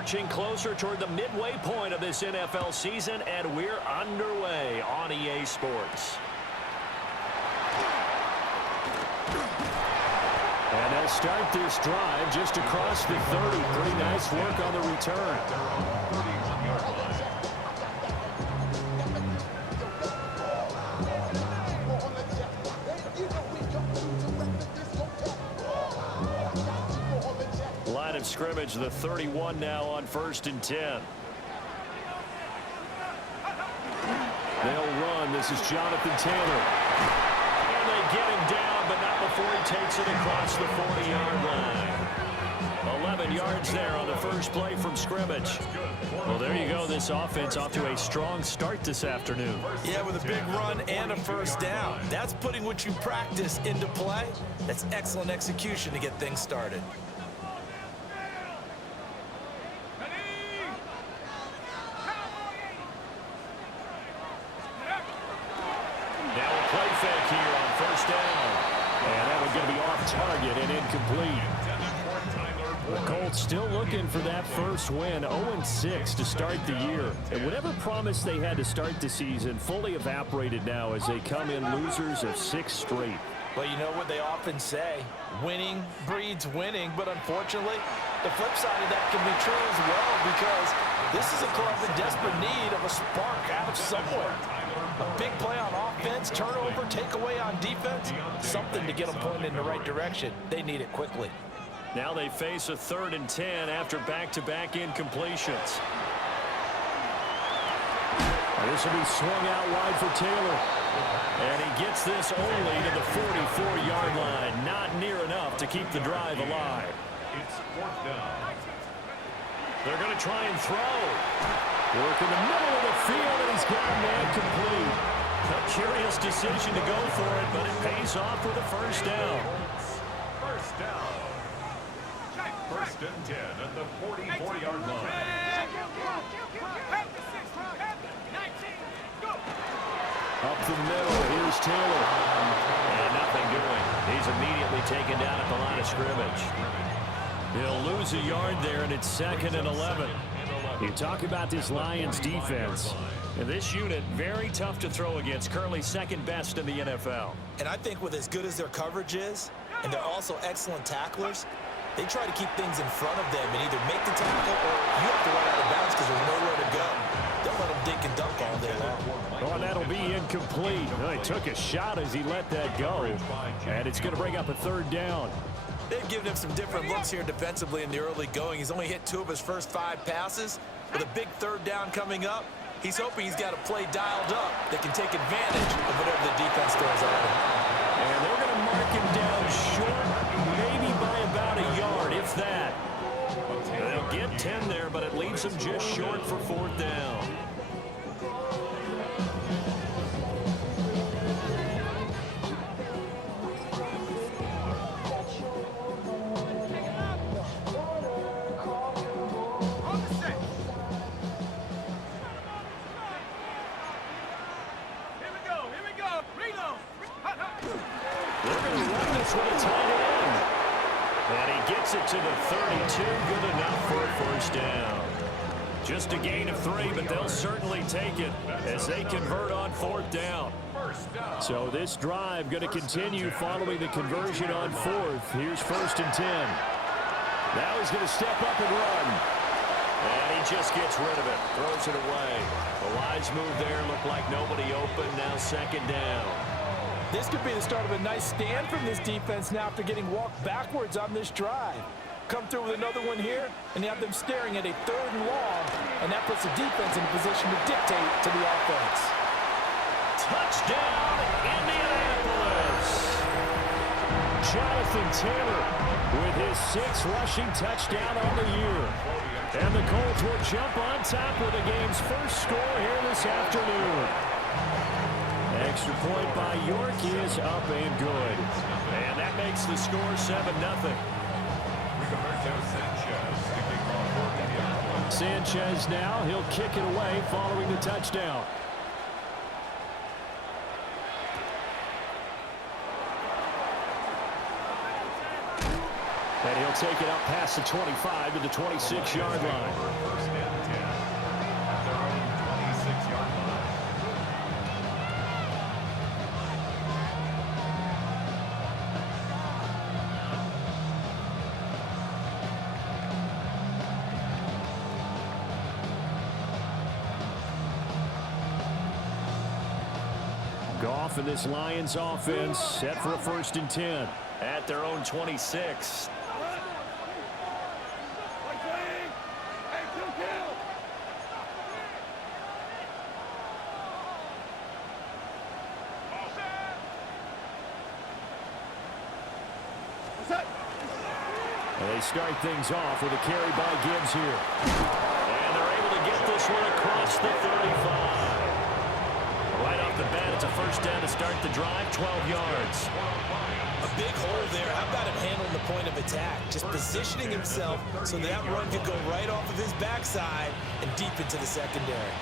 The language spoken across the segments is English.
Marching closer toward the midway point of this NFL season, and we're underway on EA Sports. And they'll start this drive just across the 30. Pretty nice work on the return. Line of scrimmage, the 31 now on 1st and 10. They'll run. This is Jonathan Taylor. And they get him down, but not before he takes it across the 40-yard line. 11 yards there on the first play from scrimmage. Well, there you go. This offense off to a strong start this afternoon. Yeah, with a big run and a first down. That's putting what you practice into play. That's excellent execution to get things started. Target and incomplete. The Colts still looking for that first win, 0-6 to start the year. And whatever promise they had to start the season fully evaporated now as they come in losers of 6 straight. Well, you know what they often say, winning breeds winning, but unfortunately, the flip side of that can be true as well, because this is a club in desperate need of a spark out of somewhere. A big play on offense, turnover, takeaway on defense, something to get them pointed in the right direction. They need it quickly. Now they face a 3rd and 10 after back-to-back incompletions. This will be swung out wide for Taylor. And he gets this only to the 44-yard line. Not near enough to keep the drive alive. It's 4th down. They're going to try and throw. Work in the middle of the field, and he's got a man complete. A curious decision to go for it, but it pays off with a first down. First down. 1st and 10 at the 44-yard line. Up the middle, here's Taylor. And nothing doing. He's immediately taken down at the line of scrimmage. He'll lose a yard there, and it's 2nd and 11. You talk about this Lions defense. And this unit, very tough to throw against. Currently 2nd best in the NFL. And I think with as good as their coverage is, and they're also excellent tacklers, they try to keep things in front of them and either make the tackle or you have to run out of bounds because there's nowhere to go. Don't let them dink and dunk all day long. Oh, and that'll be incomplete. Well, he took a shot as he let that go. And it's going to bring up a 3rd down. They've given him some different looks here defensively in the early going. He's only hit 2 of his first 5 passes. With a big 3rd down coming up, he's hoping he's got a play dialed up that can take advantage of whatever the defense throws at him. And they're going to mark him down short, maybe by about a yard, if that. They'll get 10 there, but it leaves them just short for 4th down. It to the 32, good enough for a first down. Just a gain of 3, but they'll certainly take it as they convert on 4th down. So this drive going to continue following the conversion on 4th. Here's 1st and 10. Now he's going to step up and run. And he just gets rid of it, throws it away. A wise move there, looked like nobody open, now 2nd down. This could be the start of a nice stand from this defense now after getting walked backwards on this drive. Come through with another one here, and you have them staring at a 3rd and long, and that puts the defense in a position to dictate to the offense. Touchdown, Indianapolis! Jonathan Taylor with his 6th rushing touchdown on the year. And the Colts will jump on top with the game's first score here this afternoon. Extra point by York is up and good. And that makes the score 7-0. Sanchez now, he'll kick it away following the touchdown. And he'll take it up past the 25 to the 26-yard line. First and 10 at their own 26-yard line. Goff and this Lions offense set for a 1st and 10 at their own 26. And they start things off with a carry by Gibbs here. And they're able to get this one across the 35. Right off the bat, it's a 1st down to start the drive, 12 yards. A big hole there. How about him handling the point of attack? Just positioning himself so that run could go right off of his backside and deep into the secondary.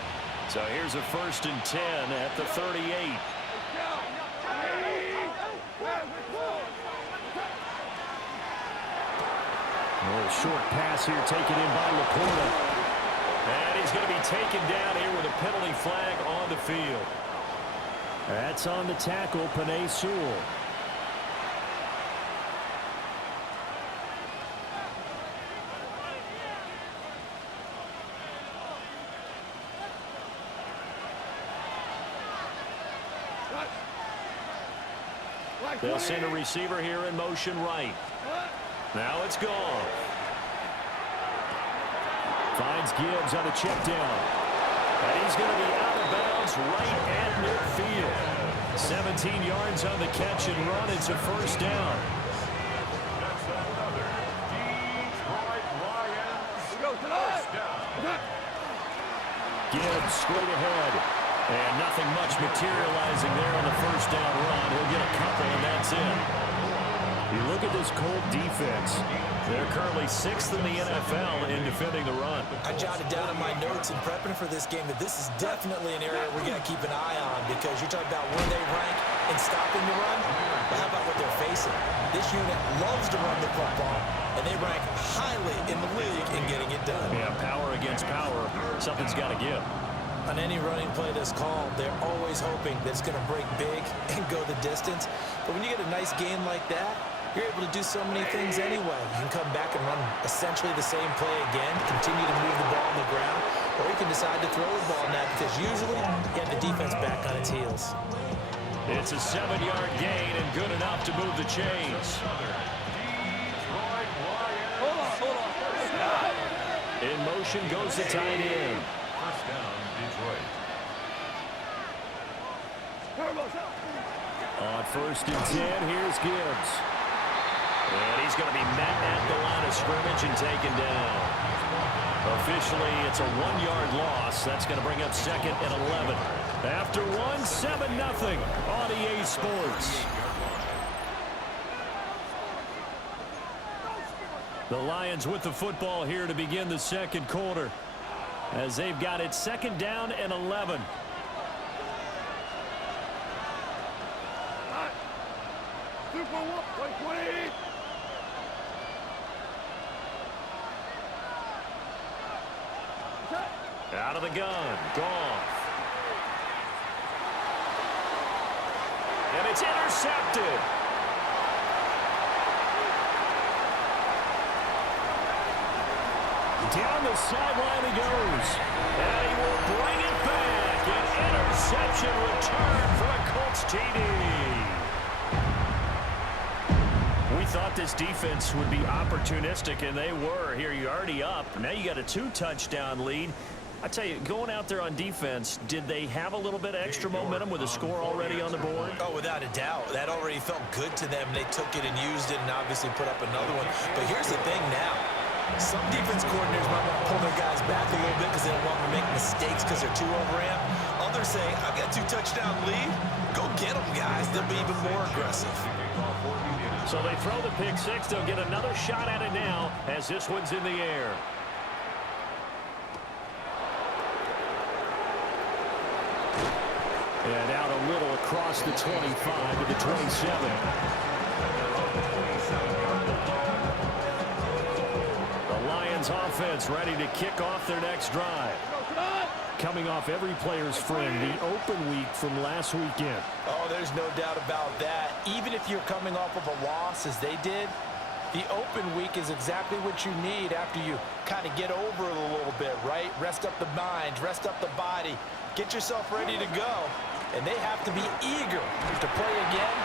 So here's a 1st and 10 at the 38. A little short pass here taken in by Laporta. And he's going to be taken down here with a penalty flag on the field. That's on the tackle, Penei Sewell. They'll send a receiver here in motion right. Now it's gone. Finds Gibbs on a check down. And he's going to be out of bounds right at midfield. 17 yards on the catch and run. It's a 1st down. That's another Detroit Lions first down. Gibbs straight ahead. And nothing much materializing there on the 1st down run. He'll get a couple, and that's it. You look at this Colt defense. They're currently 6th in the NFL in defending the run. I jotted down in my notes in prepping for this game that this is definitely an area we're going to keep an eye on, because you're talking about where they rank in stopping the run. But how about what they're facing? This unit loves to run the football, and they rank highly in the league in getting it done. Yeah, power against power. Something's got to give. On any running play that's called, they're always hoping that it's going to break big and go the distance. But when you get a nice game like that, you're able to do so many things anyway. You can come back and run essentially the same play again, continue to move the ball on the ground, or you can decide to throw the ball now, because usually you have the defense back on its heels. It's a 7-yard gain and good enough to move the chains. In motion goes the tight end. First down, Detroit. On 1st and 10, here's Gibbs. And he's going to be met at the line of scrimmage and taken down. Officially, it's a 1-yard loss. That's going to bring up 2nd and 11. After 7-0 on EA Sports. The Lions with the football here to begin the 2nd quarter, as they've got it 2nd down and 11. Out of the gun, Goff. And it's intercepted. Down the sideline he goes. And he will bring it back. An interception return for a Colts TD. We thought this defense would be opportunistic, and they were. Here, you're already up. Now you got a 2-touchdown lead. I tell you, going out there on defense, did they have a little bit of extra momentum with a score already on the board? Oh, without a doubt. That already felt good to them. They took it and used it and obviously put up another one. But here's the thing now. Some defense coordinators might want to pull their guys back a little bit because they don't want them to make mistakes because they're too overamped. Others say, I've got a 2-touchdown lead. Go get them, guys. They'll be even more aggressive. So they throw the pick six. They'll get another shot at it now as this one's in the air. And out a little across the 25 to the 27. offense ready to kick off their next drive. Coming off every player's friend, the open week from last weekend. Oh, there's no doubt about that. Even if you're coming off of a loss as they did, the open week is exactly what you need after you kind of get over it a little bit, right? Rest up the mind, rest up the body, get yourself ready to go. And they have to be eager to play again,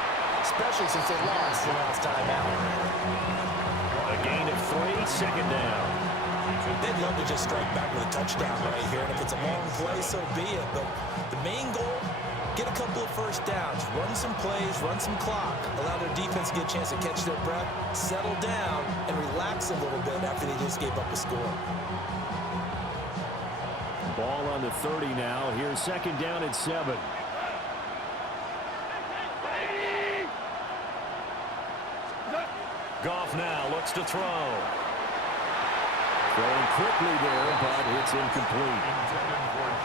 especially since they lost the last time out. A gain of 3, second down. They'd love to just strike back with a touchdown right here. And if it's a long play, so be it. But the main goal, get a couple of first downs, run some plays, run some clock, allow their defense to get a chance to catch their breath, settle down, and relax a little bit after they just gave up a score. Ball on the 30 now. Here's second down and 7. Goff now looks to throw. Throwing quickly there, but it's incomplete.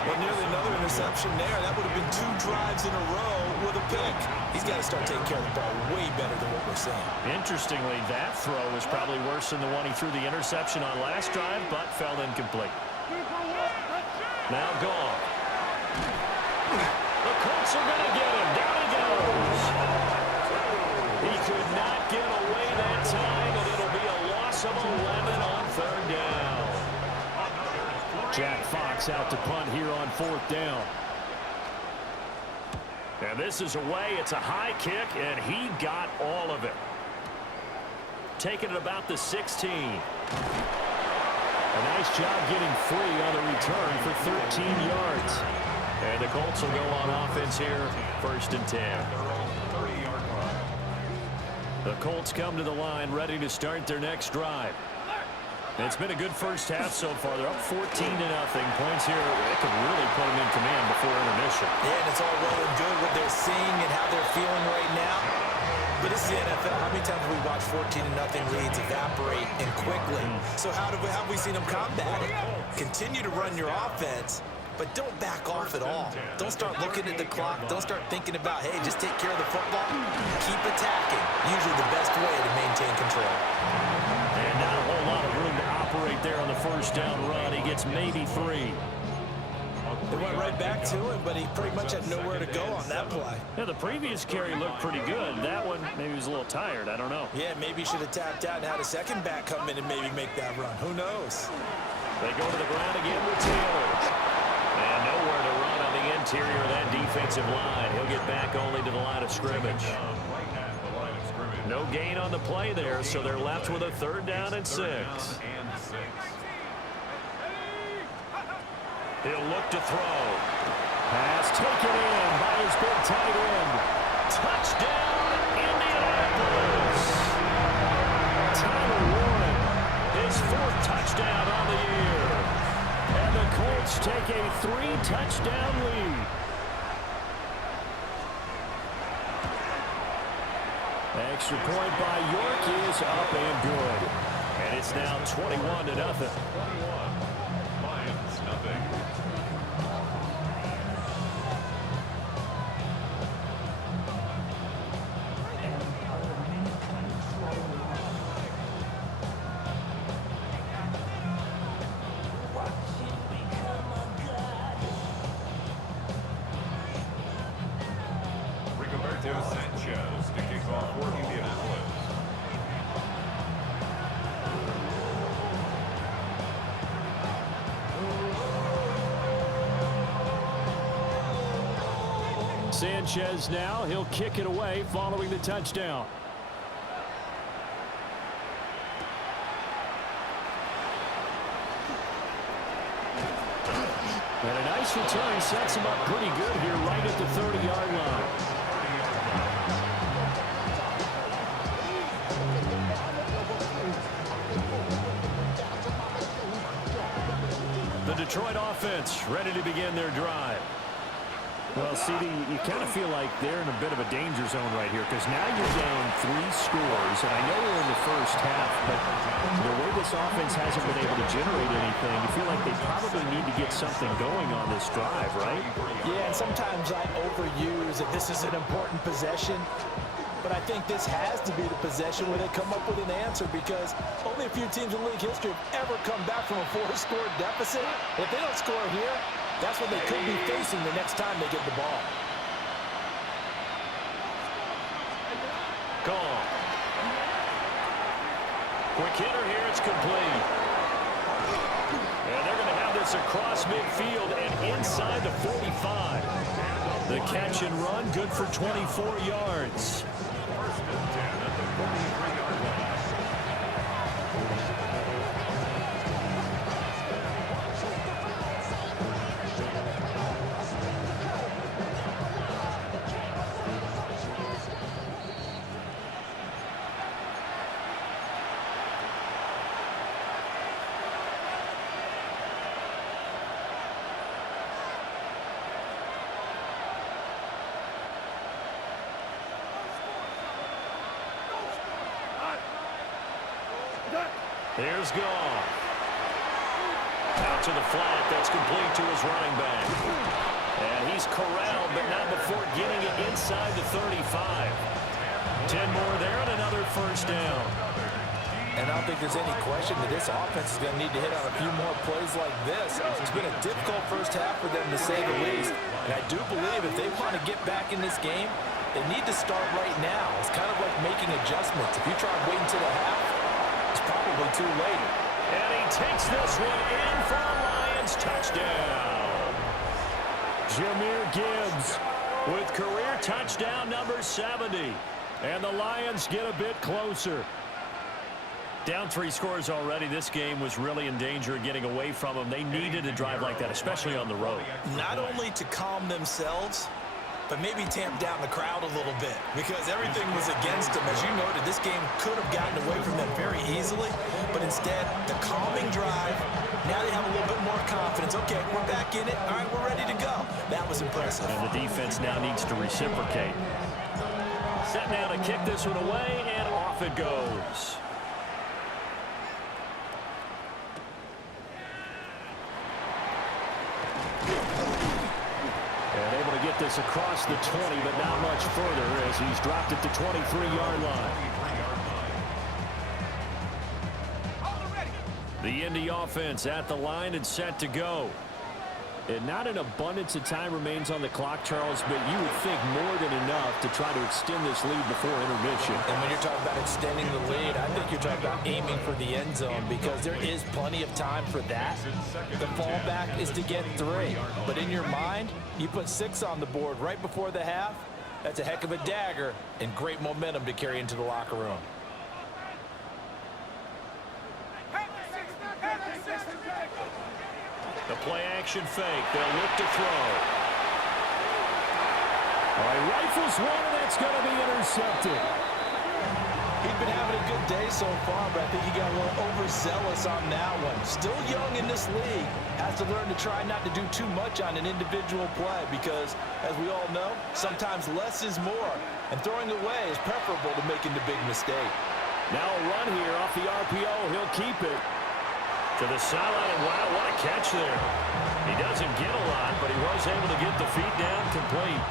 Well, nearly another interception there. That would have been 2 drives in a row with a pick. He's got to start taking care of the ball way better than what we're seeing. Interestingly, that throw was probably worse than the one he threw the interception on last drive, but fell incomplete. Now Goff. The Colts are going to get him. Down he goes. He could not get away that time, and it'll be a loss of 11 on third down. Jack Fox out to punt here on 4th down. And this is away. It's a high kick, and he got all of it. Taking it about the 16. A nice job getting free on the return for 13 yards. And the Colts will go on offense here, 1st and 10. The Colts come to the line ready to start their next drive. It's been a good first half so far. They're up 14-0. Points here. They could really put them in command before intermission. Yeah, and it's all well and good what they're seeing and how they're feeling right now. But this is the NFL. How many times have we watched 14-0 leads evaporate and quickly? So how have we seen them combat it? Continue to run your offense, but don't back off at all. Don't start looking at the clock. Don't start thinking about, hey, just take care of the football. Keep attacking. Usually the best way to maintain control. And not a whole lot of room to operate there on the first down run. He gets maybe 3. They went right back to him, but he pretty much had nowhere to go on that play. Yeah, the previous carry looked pretty good. That one, maybe he was a little tired. I don't know. Yeah, maybe he should have tapped out and had a second back come in and maybe make that run. Who knows? They go to the ground again with Taylor. And nowhere to run on the interior of that defensive line. He'll get back only to the line of scrimmage. No gain on the play there, so they're left with a 3rd down and 6. He'll look to throw. Pass taken in by his big tight end. Touchdown, Indianapolis. Tyler Warren, his 4th touchdown on the year. And the Colts take a 3-touchdown lead. Extra point by York is up and good. And it's now 21-0. 21. Lions, nothing. Sanchez to kick off for Indianapolis. Sanchez now, he'll kick it away following the touchdown. And a nice return sets him up pretty good here right at the 30-yard line. The Detroit offense ready to begin their drive. Well, CD, you kind of feel like they're in a bit of a danger zone right here because now you're down 3 scores, and I know we're in the first half, but the way this offense hasn't been able to generate anything, you feel like they probably need to get something going on this drive, right? Yeah, and sometimes I overuse that this is an important possession, but I think this has to be the possession where they come up with an answer because only a few teams in league history have ever come back from a 4-score deficit. If they don't score here, that's what they could be facing the next time they get the ball. Gone. Quick hitter here, it's complete. And they're going to have this across midfield and inside the 45. The catch and run, good for 24 yards. First and 10 at the 43-yard line. Here's Goff. Out to the flat. That's complete to his running back. And he's corralled, but not before getting it inside the 35. 10 more there and another first down. And I don't think there's any question that this offense is going to need to hit on a few more plays like this. It's been a difficult first half for them, to say the least. And I do believe if they want to get back in this game, they need to start right now. It's kind of like making adjustments. If you try waiting to the half, it's probably too late. And he takes this one in for a Lions touchdown. Jahmyr Gibbs with career touchdown number 70. And the Lions get a bit closer. Down 3 scores already. This game was really in danger of getting away from them. They needed a drive like that, especially on the road. Not only to calm themselves, but maybe tamp down the crowd a little bit because everything was against them. As you noted, this game could have gotten away from them very easily, but instead, the calming drive, now they have a little bit more confidence. Okay, we're back in it. All right, we're ready to go. That was impressive. And the defense now needs to reciprocate. Set now to kick this one away, and off it goes. And able to get this across the 20, but not much further as he's dropped at the 23-yard line. The Indy offense at the line and set to go. And not an abundance of time remains on the clock, Charles, but you would think more than enough to try to extend this lead before intermission. And when you're talking about extending the lead, I think you're talking about aiming for the end zone because there is plenty of time for that. The fallback is to get 3. But in your mind, you put 6 on the board right before the half. That's a heck of a dagger and great momentum to carry into the locker room. The play-action fake. They'll look to throw. All right, rifles one, and that's going to be intercepted. He's been having a good day so far, but I think he got a little overzealous on that one. Still young in this league. Has to learn to try not to do too much on an individual play because, as we all know, sometimes less is more. And throwing away is preferable to making the big mistake. Now a run here off the RPO. He'll keep it. To the sideline, and wow, what a catch there. He doesn't get a lot, but he was able to get the feet down complete.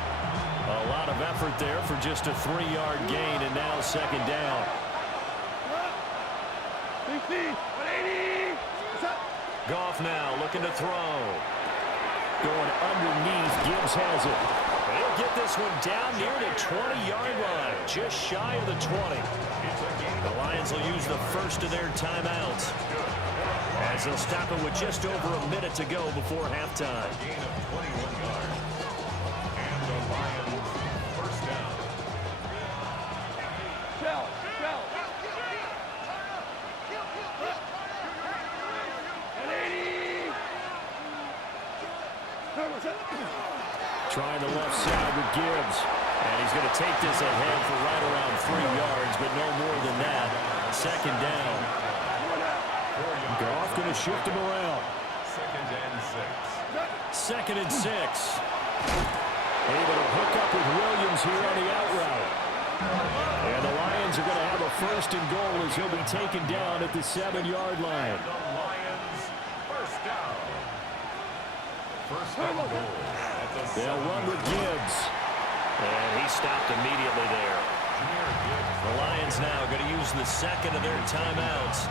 A lot of effort there for just a 3-yard gain, and now second down. Goff now looking to throw. Going underneath, Gibbs has it. He'll get this one down near the 20-yard line, just shy of the 20. The Lions will use the first of their timeouts, as they'll stop it with just over a minute to go before halftime. Gain of 21 yards. And the Lions first down. Trying the left side with Gibbs. And he's going to take this ahead for right around 3 yards, but no more than that. Second down. Goff going to shift him around. 2nd and 6. 2nd and 6. Able to hook up with Williams here on the out route. And the Lions are going to have a 1st and goal as he'll be taken down at the 7-yard line. The Lions first down. 1st and goal. They'll run with Gibbs. And he stopped immediately there. The Lions now going to use the second of their timeouts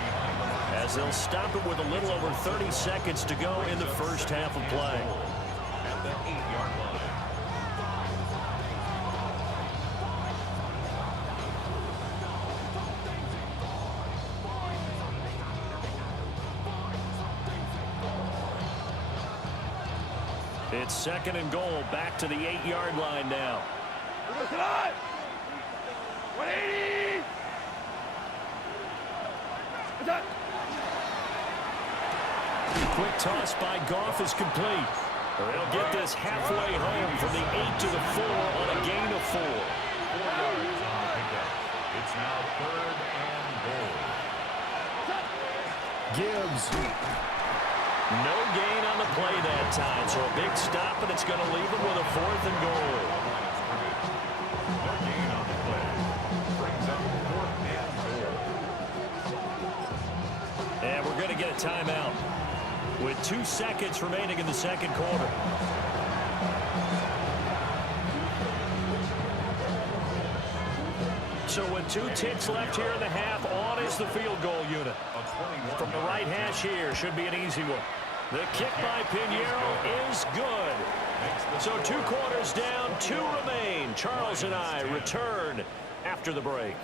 as they'll stop it with a little over 30 seconds to go in the first half of play. At the 8-yard line. It's second and goal, back to the 8-yard line now. 180! Quick toss by Goff is complete. They'll get this halfway home from the 8 to the 4 on a gain of 4. 4 yards on the pickup. It's now third and goal. Gibbs. No gain on the play that time, so a big stop, and it's going to leave them with a 4th and goal. No gain on the play. Brings up 4th and goal. And we're going to get a timeout with 2 seconds remaining in the second quarter. So with 2 ticks left here in the half, on is the field goal unit. From the right hash here, should be an easy one. The kick by Pinheiro is good. So 2 quarters down, 2 remain. Charles and I return after the break.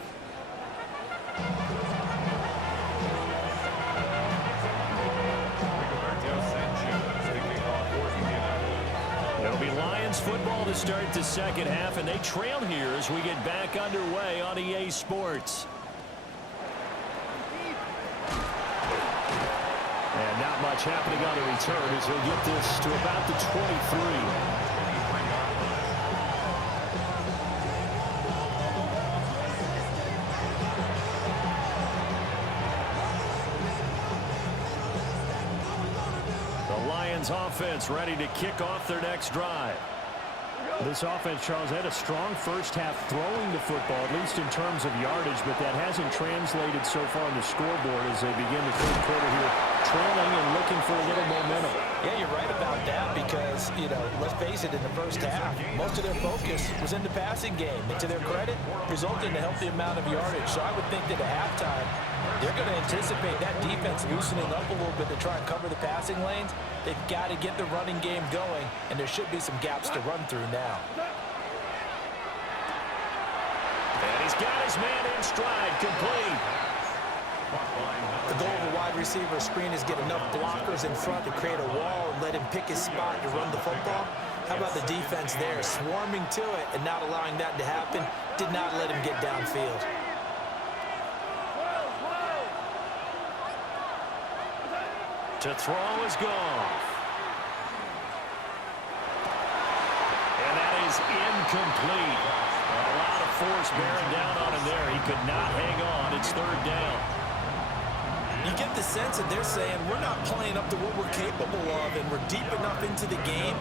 It'll be Lions football to start the second half, and they trail here as we get back underway on EA Sports. And not much happening on the return as he'll get this to about the 23. Offense ready to kick off their next drive. This offense, Charles, had a strong first half throwing the football, at least in terms of yardage, but that hasn't translated so far on the scoreboard as they begin the third quarter here, trailing and looking for a little momentum. Yeah, you're right about that because, you know, let's face it, in the first half, most of their focus was in the passing game. And to their credit, resulted in a healthy amount of yardage. So I would think that at halftime, they're going to anticipate that defense loosening up a little bit to try and cover the passing lanes. They've got to get the running game going, and there should be some gaps to run through now. And he's got his man in stride, complete. The goal of a wide receiver screen is get enough blockers in front to create a wall and let him pick his spot to run the football. How about the defense there, swarming to it and not allowing that to happen? Did not let him get downfield. To throw is Goff. And that is incomplete. A lot of force bearing down on him there. He could not hang on. It's third down. You get the sense that they're saying we're not playing up to what we're capable of, and we're deep enough into the game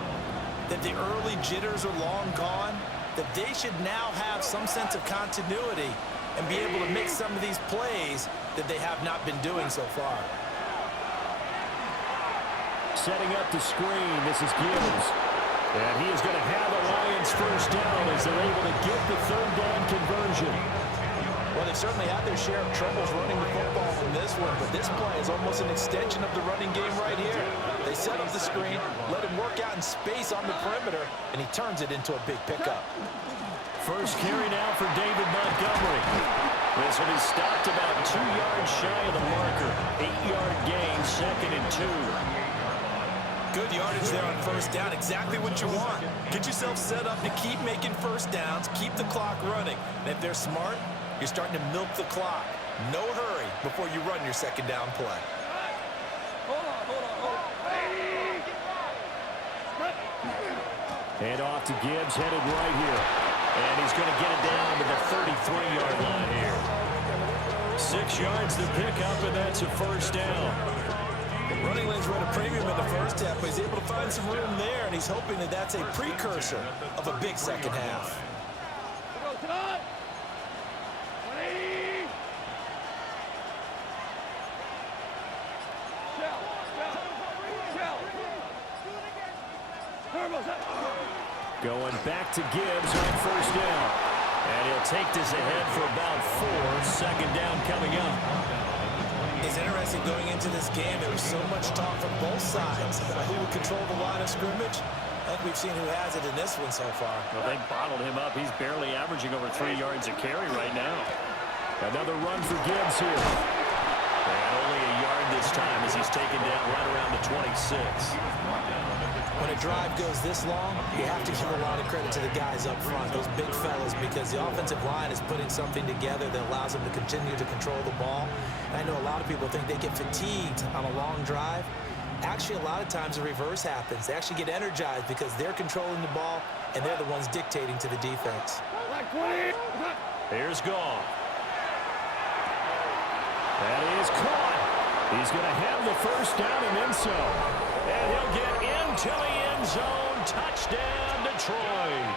that the early jitters are long gone, that they should now have some sense of continuity and be able to make some of these plays that they have not been doing so far. Setting up the screen, this is Gibbs. And he is going to have the Lions first down as they're able to get the third down conversion. Well, they've certainly had their share of troubles running the football in this one, but this play is almost an extension of the running game right here. They set up the screen, let him work out in space on the perimeter, and he turns it into a big pickup. First carry now for David Montgomery. This one is stopped about 2 yards shy of the marker. 8-yard gain, second and 2. Good yardage there on first down, exactly what you want. Get yourself set up to keep making first downs, keep the clock running. And if they're smart, you're starting to milk the clock. No hurry before you run your second down play. Hand off to Gibbs, headed right here. And he's going to get it down to the 33-yard line here. 6 yards to pick up, and that's a first down. Running lanes were at a premium in the first half, but he's able to find some room there, and he's hoping that that's a precursor of a big second half. Going back to Gibbs on first down. And he'll take this ahead for about 4. Second down coming up. It's interesting going into this game. There was so much talk from both sides about who would control the line of scrimmage. I think we've seen who has it in this one so far. Well, they bottled him up. He's barely averaging over 3 yards a carry right now. Another run for Gibbs here. And only a yard this time as he's taken down right around the 26. When a drive goes this long, you have to give a lot of credit to the guys up front, those big fellas, because the offensive line is putting something together that allows them to continue to control the ball. And I know a lot of people think they get fatigued on a long drive. Actually, a lot of times the reverse happens. They actually get energized because they're controlling the ball, and they're the ones dictating to the defense. Here's Goff. That is caught. He's going to have the first down and then so. And he'll get into the end zone. Touchdown, Detroit.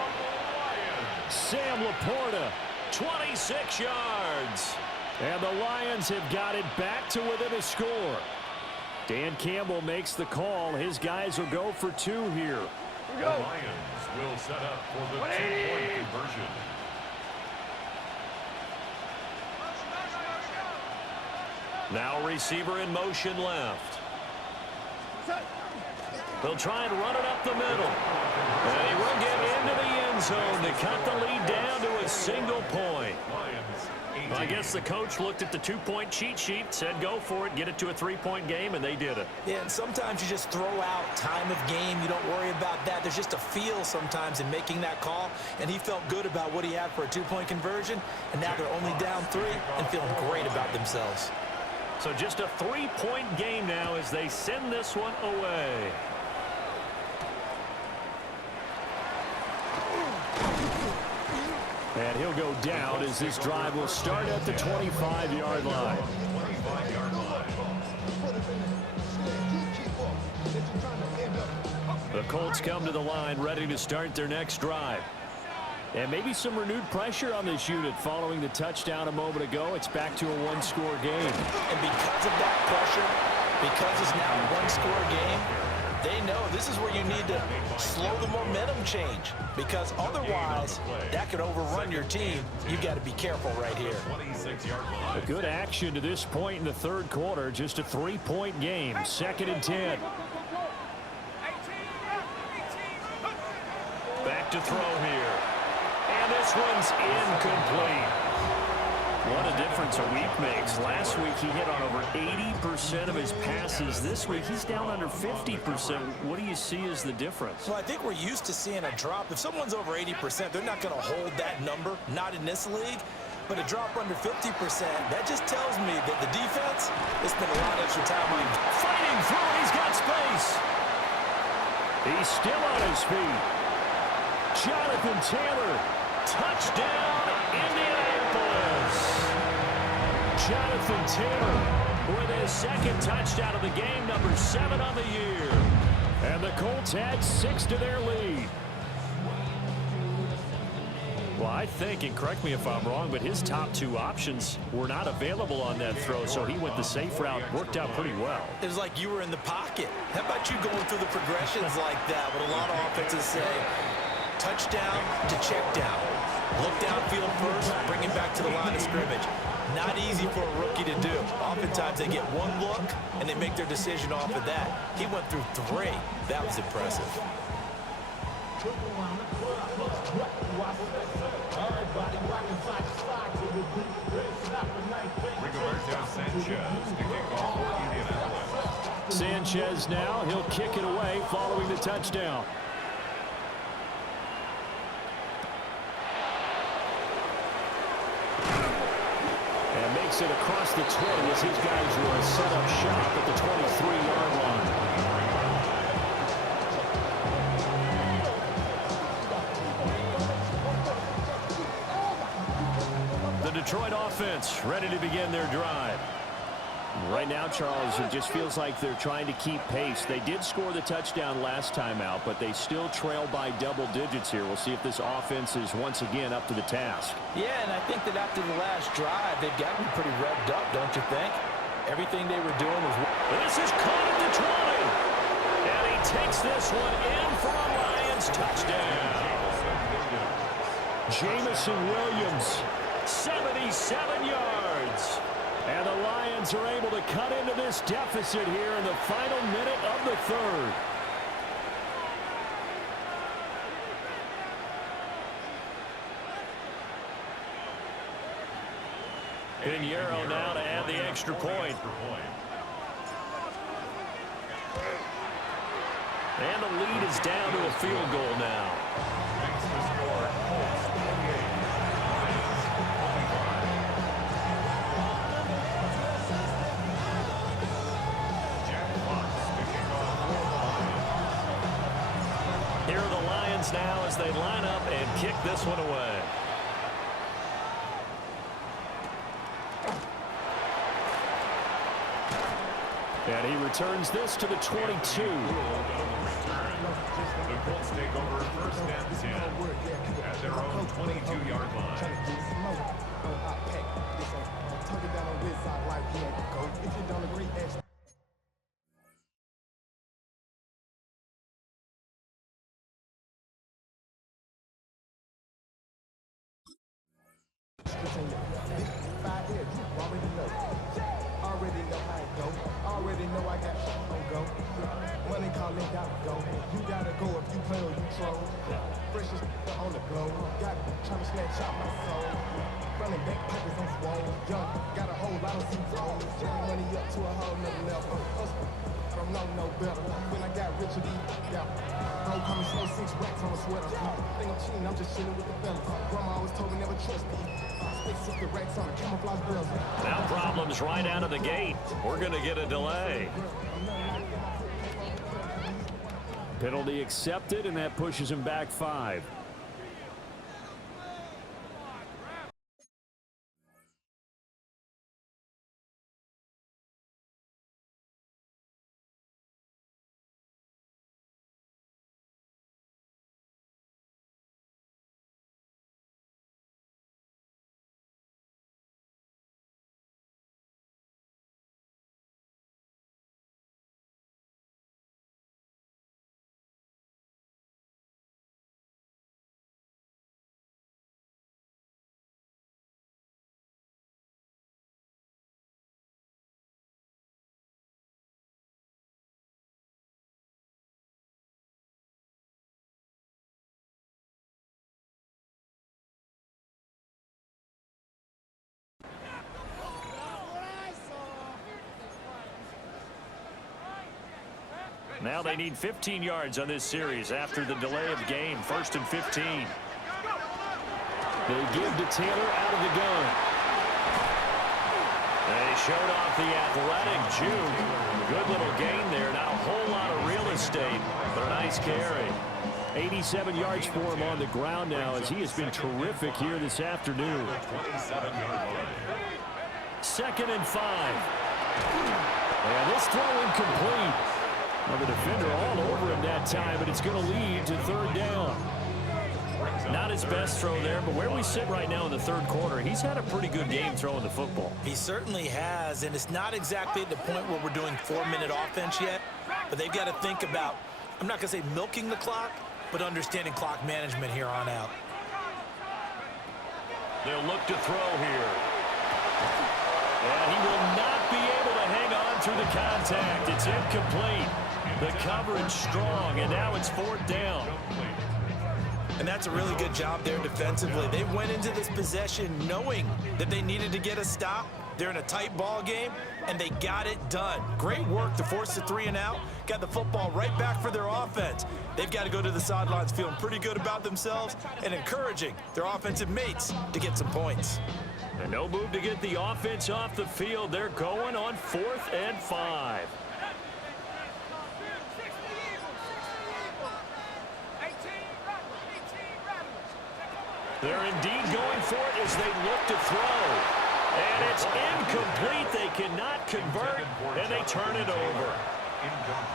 Sam Laporta, 26 yards. And the Lions have got it back to within a score. Dan Campbell makes the call. His guys will go for 2 here. The Lions will set up for the 2-point conversion. Now receiver in motion left. They'll try and run it up the middle. And he will get into the end zone to cut the lead down to a single point. Well, I guess the coach looked at the 2-point cheat sheet, said go for it, get it to a 3-point game, and they did it. Yeah, and sometimes you just throw out time of game. You don't worry about that. There's just a feel sometimes in making that call, and he felt good about what he had for a 2-point conversion, and now they're only down 3 and feeling great about themselves. So just a 3-point game now as they send this one away. And he'll go down as this drive will start at the 25-yard line. The Colts come to the line ready to start their next drive. And maybe some renewed pressure on this unit following the touchdown a moment ago. It's back to a 1-score game. And because of that pressure, because it's now a 1-score game, they know this is where you need to slow the momentum change, because otherwise that could overrun your team. You've got to be careful right here. A good action to this point in the third quarter. Just a 3-point game. 2nd and 10. Back to throw here. And this one's incomplete. What a difference a week makes. Last week he hit on over 80% of his passes. This week he's down under 50%. What do you see as the difference? Well, I think we're used to seeing a drop. If someone's over 80%, they're not going to hold that number, not in this league. But a drop under 50%, that just tells me that the defense has spent a lot of extra time on fighting through. He's got space. He's still on his feet. Jonathan Taylor, touchdown, Indianapolis. Jonathan Taylor with his 2nd touchdown of the game, number 7 on the year. And the Colts add 6 to their lead. Well, I think, and correct me if I'm wrong, but his top 2 options were not available on that throw, so he went the safe route. Worked out pretty well. It was like you were in the pocket. How about you going through the progressions like that? What a lot of offenses say. Touchdown to check down. Look downfield first, bring it back to the line of scrimmage. Not easy for a rookie to do. Oftentimes they get one look and they make their decision off of that. He went through 3. That was impressive. Sanchez now, he'll kick it away following the touchdown. And makes it across the 20 as his guys will set up shop at the 23-yard line. The Detroit offense ready to begin their drive. Right now, Charles, it just feels like they're trying to keep pace. They did score the touchdown last time out, but they still trail by double digits here. We'll see if this offense is once again up to the task. Yeah, and I think that after the last drive, they've gotten pretty revved up, don't you think? Everything they were doing was... This is caught at the 20. And he takes this one in for a Lions touchdown. Jamison Williams, 77 yards. And the Lions are able to cut into this deficit here in the final minute of the third. Pinheiro now to add the extra point. And the lead is down to a field goal now. Makes the score Colts 28, Lions 25. Jack Fox to kick off for the Lions. Here are the Lions now as they line up and kick this one away. And he returns this to the 22. The Colts take over first and 10 at their own 22-yard line. Already know how it go. Already know I got shit on go. Money calling, gotta go. You gotta go if you play or you troll. Fresh as on the glow. Got trying to snatch out my soul. Running back pockets on swole. Young, got a whole lot of zeros. Turn money up to a whole nother level. From no better. When I got rich of these, yeah. Bro, call me slow, 6 racks on a sweater. Think I'm cheating, I'm just chilling with the fellas. Grandma always told me never trust me. Now problems right out of the gate. We're going to get a delay. Penalty accepted, and that pushes him back 5. Now they need 15 yards on this series after the delay of the game. 1st and 15. They give to Taylor out of the gun. They showed off the athletic juke. Good little gain there. Not a whole lot of real estate, but a nice carry. 87 yards for him on the ground now as he has been terrific here this afternoon. 2nd and 5. And this throw incomplete. Well, the defender all over him that time, but it's going to lead to 3rd down. Not his best throw there, but where we sit right now in the 3rd quarter, he's had a pretty good game throwing the football. He certainly has, and it's not exactly at the point where we're doing 4-minute offense yet, but they've got to think about, I'm not going to say milking the clock, but understanding clock management here on out. They'll look to throw here. And he will not be able to hang on through the contact. It's incomplete. The coverage strong, and now it's 4th down. And that's a really good job there defensively. They went into this possession knowing that they needed to get a stop. They're in a tight ball game, and they got it done. Great work to force the 3 and out. Got the football right back for their offense. They've got to go to the sidelines feeling pretty good about themselves and encouraging their offensive mates to get some points. And no move to get the offense off the field. They're going on 4th and 5. They're indeed going for it as they look to throw. And it's incomplete. They cannot convert, and they turn it over.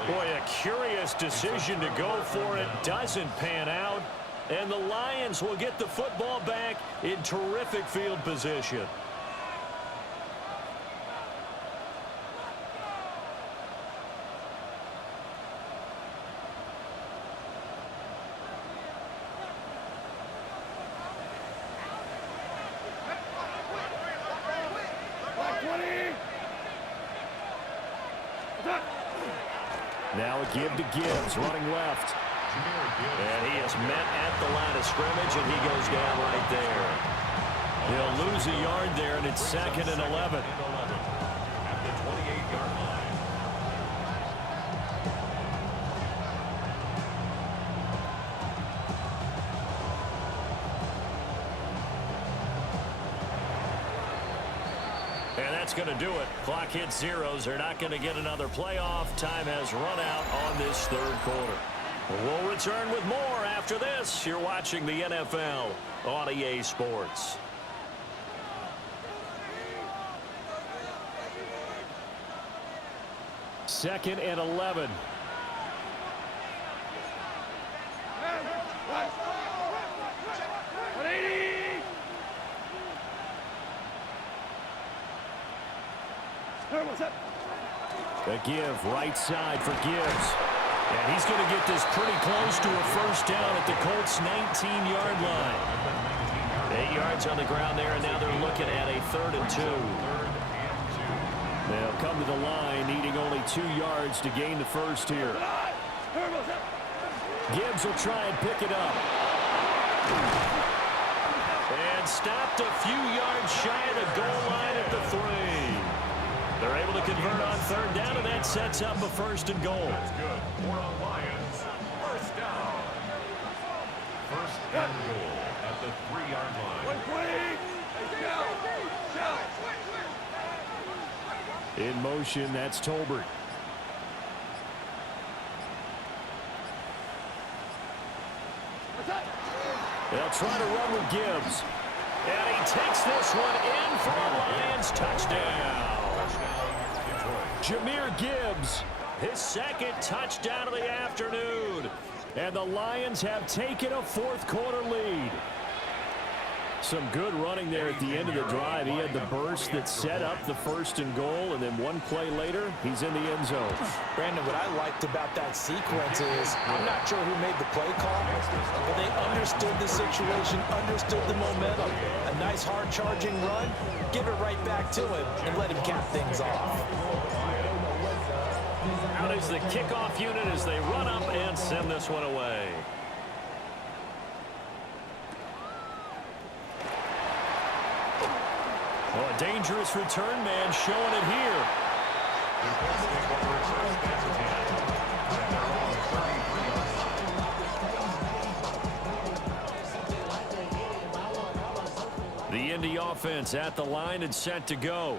Boy, a curious decision to go for it. Doesn't pan out. And the Lions will get the football back in terrific field position. Now a give to Gibbs, running left. And he is met at the line of scrimmage, and he goes down right there. He'll lose a yard there, and it's 2nd and 11. At the 28-yard line. And that's going to do it. Clock hits zeros. They're not going to get another playoff. Time has run out on this 3rd quarter. We'll return with more after this. You're watching the NFL on EA Sports. Second and 11. A give right side for Gibbs. And he's going to get this pretty close to a first down at the Colts' 19-yard line. 8 yards on the ground there, and now they're looking at a 3rd and 2. They'll come to the line, needing only 2 yards to gain the first here. Gibbs will try and pick it up. And stopped a few yards shy of the goal line at the 3. They're able to convert on 3rd down, and that sets up a 1st and goal. That's good for the Lions. First down. 1st and goal at the 3-yard line. In motion, that's Tolbert. They'll try to run with Gibbs. And he takes this one in for a Lions touchdown. Jahmyr Gibbs, his 2nd touchdown of the afternoon. And the Lions have taken a 4th quarter lead. Some good running there at the end of the drive. He had the burst that set up the 1st and goal, and then one play later, he's in the end zone. Brandon, what I liked about that sequence is I'm not sure who made the play call, but they understood the situation, understood the momentum. A nice hard-charging run, give it right back to him, and let him cap things off. Out is the kickoff unit as they run up and send this one away. Oh, a dangerous return man showing it here. The Indy offense at the line and set to go.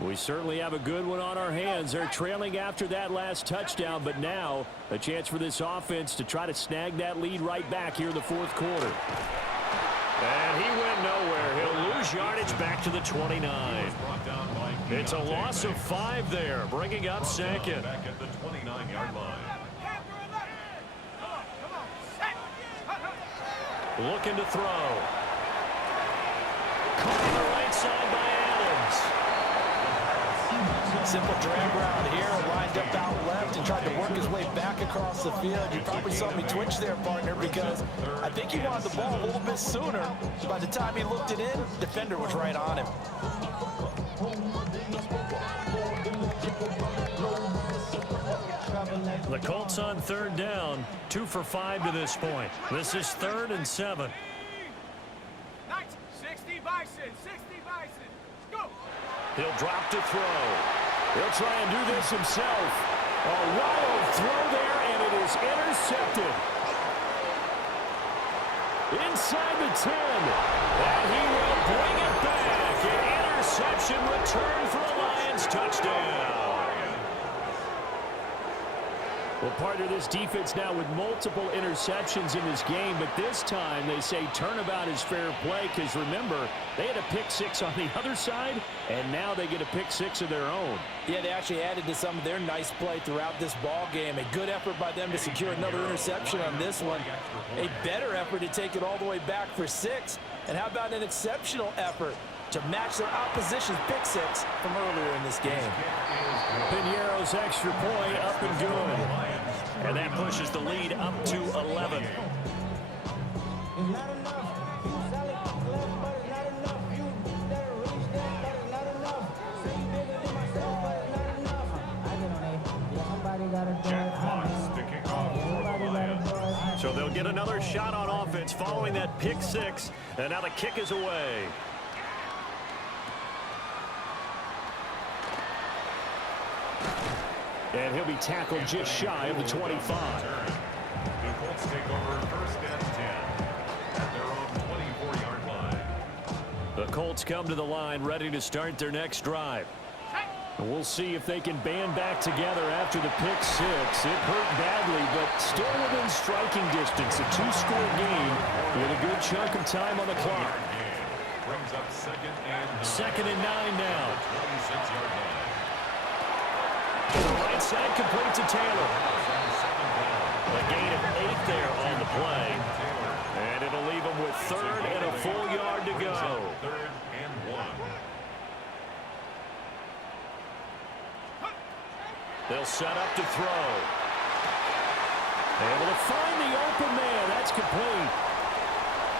We certainly have a good one on our hands. They're trailing after that last touchdown, but now a chance for this offense to try to snag that lead right back here in the 4th quarter. And he went nowhere. He'll lose yardage back to the 29. It's a loss of 5 there, bringing up 2nd. Back at the 29-yard line. Looking to throw. Caught on the right side by Adams. Simple drag route here, lined up out left and tried to work his way back across the field. You probably saw me twitch there, partner, because I think he wanted the ball a little bit sooner. By the time he looked it in, defender was right on him. The Colts on 3rd down, 2 for 5 to this point. This is 3rd and 7. 60 Bison, 60 Bison, go! He'll drop to throw. He'll try and do this himself. A wild throw there, and it is intercepted. Inside the 10. And he will bring it back. An interception return for a Lions touchdown. Well, partner, this defense now with multiple interceptions in this game, but this time they say turnabout is fair play because, remember, they had a pick-6 on the other side, and now they get a pick-6 of their own. Yeah, they actually added to some of their nice play throughout this ball game. A good effort by them to secure another interception on this one. A better effort to take it all the way back for 6. And how about an exceptional effort to match their opposition's pick-6 from earlier in this game? Piñeiro's extra point up and good. And that pushes the lead up to 11. get another shot on offense following that pick six. And now the kick is away. And he'll be tackled just shy of the 25. The Colts take over first and 10 at their own 24-yard line. The Colts come to the line ready to start their next drive. We'll see if they can band back together after the pick six. It hurt badly, but still within striking distance. A two-score game with a good chunk of time on the clock. Brings up Second and 9 now. 26-yard line. To the right side, complete to Taylor. A gain of 8 there on the play. And it'll leave him with third and a full yard to go. Third and 1. They'll set up to throw. Able to find the open man. That's complete.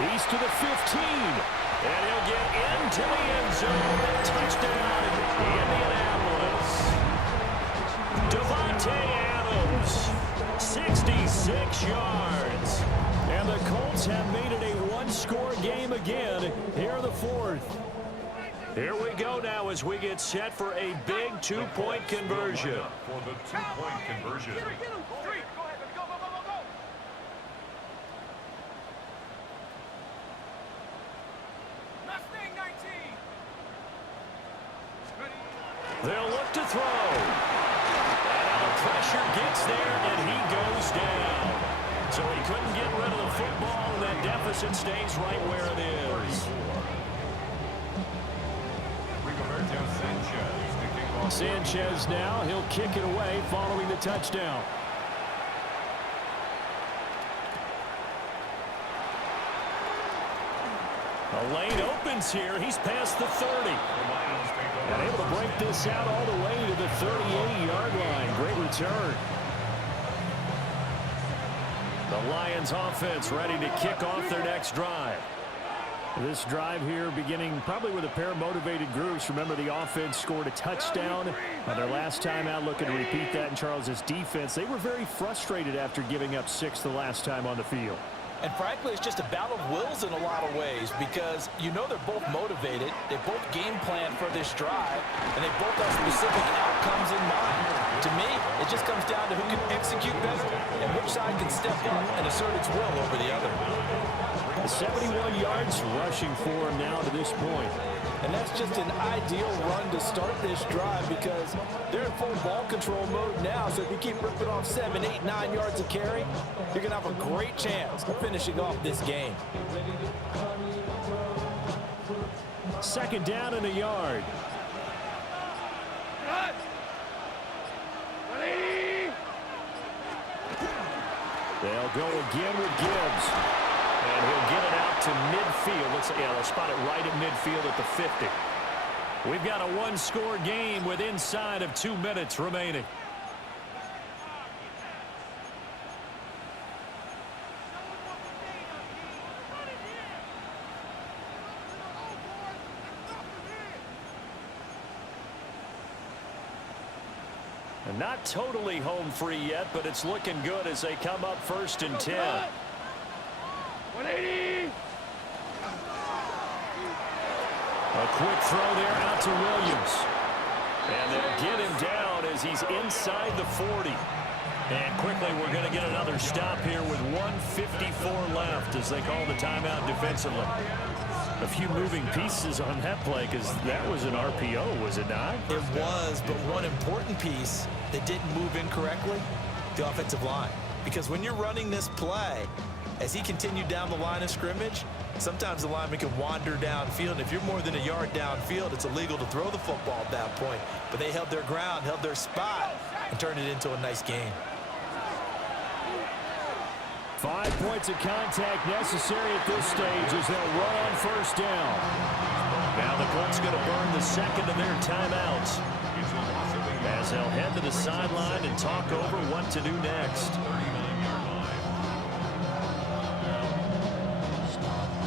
He's to the 15. And he'll get into the end zone. Touchdown, Indianapolis. Devontae Adams, 66 yards. And the Colts have made it a one-score game again here in the fourth. Here we go now as we get set for a big two-point conversion. For the two-point conversion. Get him. Street. Go ahead, baby. Go, go, go, go, go. Mustang 19. Ready. They'll look to throw. And now the pressure gets there, and he goes down. So he couldn't get rid of the football, and that deficit stays right where it is. Sanchez now, he'll kick it away following the touchdown. A lane opens here. He's past the 30. And able to break this out all the way to the 38-yard line. Great return. The Lions offense ready to kick off their next drive. This drive here beginning probably with a pair of motivated groups. Remember, the offense scored a touchdown on their last time out, looking to repeat that in Charles's defense. They were very frustrated after giving up 6 the last time on the field. And frankly, it's just a battle of wills in a lot of ways because you know they're both motivated. They both game plan for this drive, and they both have specific outcomes in mind. To me, it just comes down to who can execute better and which side can step up and assert its will over the other. 71 yards rushing for him now to this point. And that's just an ideal run to start this drive because they're in full ball control mode now. So if you keep ripping off 7, 8, 9 yards of carry, you're going to have a great chance of finishing off this game. Second down and a yard. They'll go again with Gibbs. And he'll get it out to midfield. They'll spot it right at midfield at the 50. We've got a one-score game with inside of 2 minutes remaining. And not totally home free yet, but it's looking good as they come up first and 10. 180. A quick throw there out to Williams. And they'll get him down as he's inside the 40. And quickly we're going to get another stop here with 1:54 left as they call the timeout defensively. A few moving pieces on that play because that was an RPO, was it not? It was, but one important piece that didn't move incorrectly, the offensive line. Because when you're running this play, as he continued down the line of scrimmage, sometimes the lineman can wander downfield. And if you're more than a yard downfield, it's illegal to throw the football at that point. But they held their ground, held their spot, and turned it into a nice gain. 5 points of contact necessary at this stage as they'll run on first down. Now the Colts going to burn the second of their timeouts as they'll head to the sideline and talk over what to do next.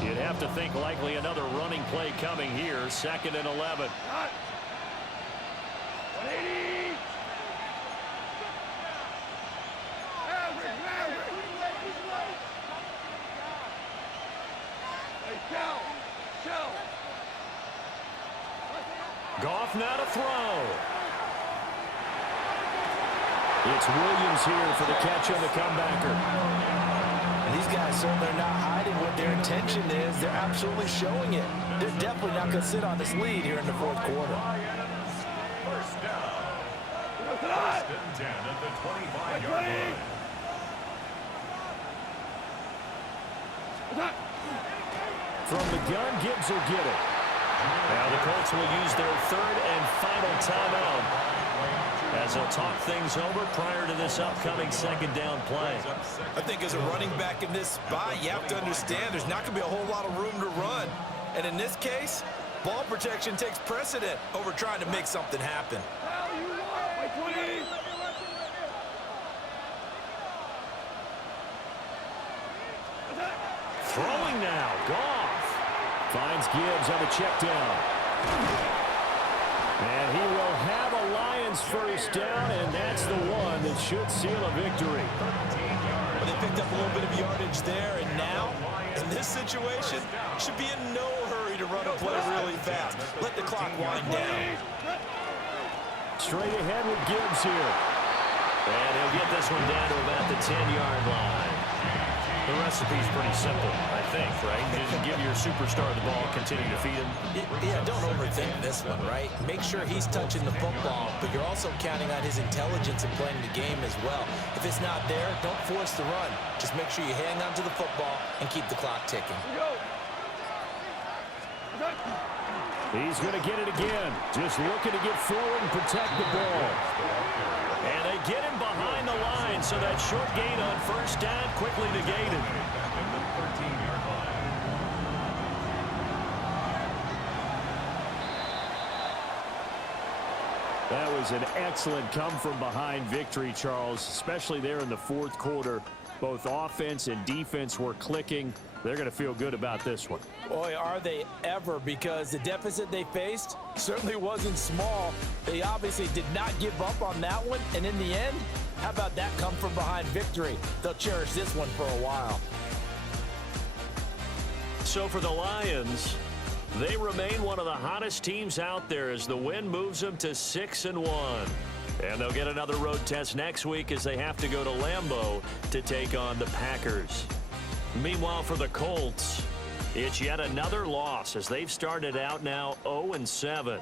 You'd have to think likely another running play coming here. 2nd and 11. 180. Goff now to throw. It's Williams here for the catch on the comebacker. And these guys certainly are not hiding what their intention is. They're absolutely showing it. They're definitely not going to sit on this lead here in the fourth quarter. First down. First and 10 at the 25-yard line. From the gun, Gibbs will get it. Now the Colts will use their third and final timeout as they'll talk things over prior to this upcoming second down play. I think as a running back in this spot, you have to understand there's not going to be a whole lot of room to run. And in this case, ball protection takes precedent over trying to make something happen. Throwing now, Goff finds Gibbs on the check down. And he will have a Lions first down, and that's the one that should seal a victory. Well, they picked up a little bit of yardage there, and now, in this situation, should be in no hurry to run a play really fast. Let the clock wind down. Straight ahead with Gibbs here. And he'll get this one down to about the 10-yard line. The recipe's pretty simple, I think, right? You just give your superstar the ball, continue to feed him. Yeah, don't overthink this one, right? Make sure he's touching the football, but you're also counting on his intelligence in playing the game as well. If it's not there, don't force the run. Just make sure you hang on to the football and keep the clock ticking. He's going to get it again. Just looking to get forward and protect the ball. And they get him behind the line, so that short gain on first down quickly negated. That was an excellent come-from-behind victory, Charles, especially there in the fourth quarter. Both offense and defense were clicking. They're going to feel good about this one. Boy, are they ever, because the deficit they faced certainly wasn't small. They obviously did not give up on that one, and in the end, how about that come-from-behind victory? They'll cherish this one for a while. So for the Lions, they remain one of the hottest teams out there as the win moves them to 6-1. And they'll get another road test next week as they have to go to Lambeau to take on the Packers. Meanwhile, for the Colts, it's yet another loss as they've started out now 0-7.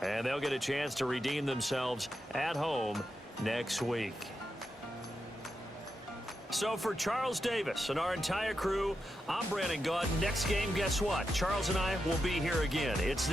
And they'll get a chance to redeem themselves at home next week. So for Charles Davis and our entire crew, I'm Brandon Gaudin. Next game, guess what? Charles and I will be here again. It's the